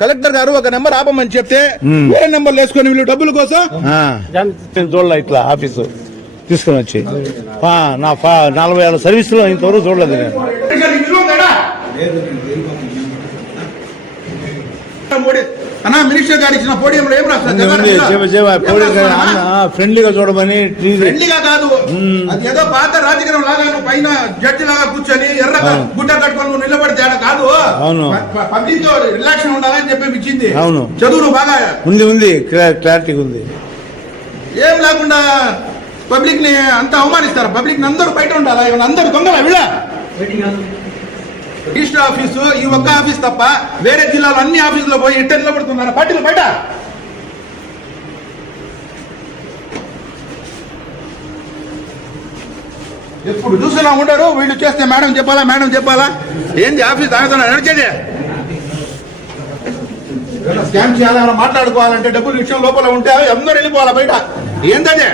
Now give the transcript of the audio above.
Collector గారు ఒక number ఆపమని చెప్తే వేరే నెంబర్లు వేసుకొని వీళ్ళు డబ్బుల కోసం చూడలే ఇట్లా ఆఫీసు తీసుకుని వచ్చి నా 46 సర్వీసులో ఇంతవరకు చూడలేదు నేను. అన్నా మినిస్టర్ గారు ఇచ్చిన పోడియంలో ఏం రాస్తారు? ఫ్రెండ్లీగా చూడమని. ఫ్రెండ్లీగా కాదు, అది ఏదో పాత రాజకీయం లాగా నువ్వు పైన జడ్జి లాగా కూర్చొని ఎర్ర గుడ్డ కట్టుకొని నువ్వు నిలబడితే కాదు. అవును, పబ్లిక్ తో రిలాక్షన్ ఉండాలని చెప్పి ఇచ్చింది. అవును, చదువు బాగా ఉంది క్లారిటీ ఉంది. ఏం లేకుండా పబ్లిక్ ని అంతా అవమానిస్తారు. పబ్లిక్ ని అందరూ బయట ఉండాలా? అందరూ దొంగల వీళ్ళ రిజిస్టర్ ఆఫీసు ఈ ఒక్క ఆఫీస్ తప్ప వేరే జిల్లాలో అన్ని ఆఫీసులో పోయి ఎట్ట నిలబడుతున్నారు పార్టీలు బయట. ఎప్పుడు చూసినా ఉండరు వీళ్ళు చేస్తే మేడం చెప్పాలా ఏంది ఆఫీస్ ఆగుతున్నా నడిచేది. స్కామ్ చేయాలి మాట్లాడుకోవాలంటే డబ్బులు విషయం లోపల ఉంటే అందరూ వెళ్ళిపోవాలా బయట. ఏంటదే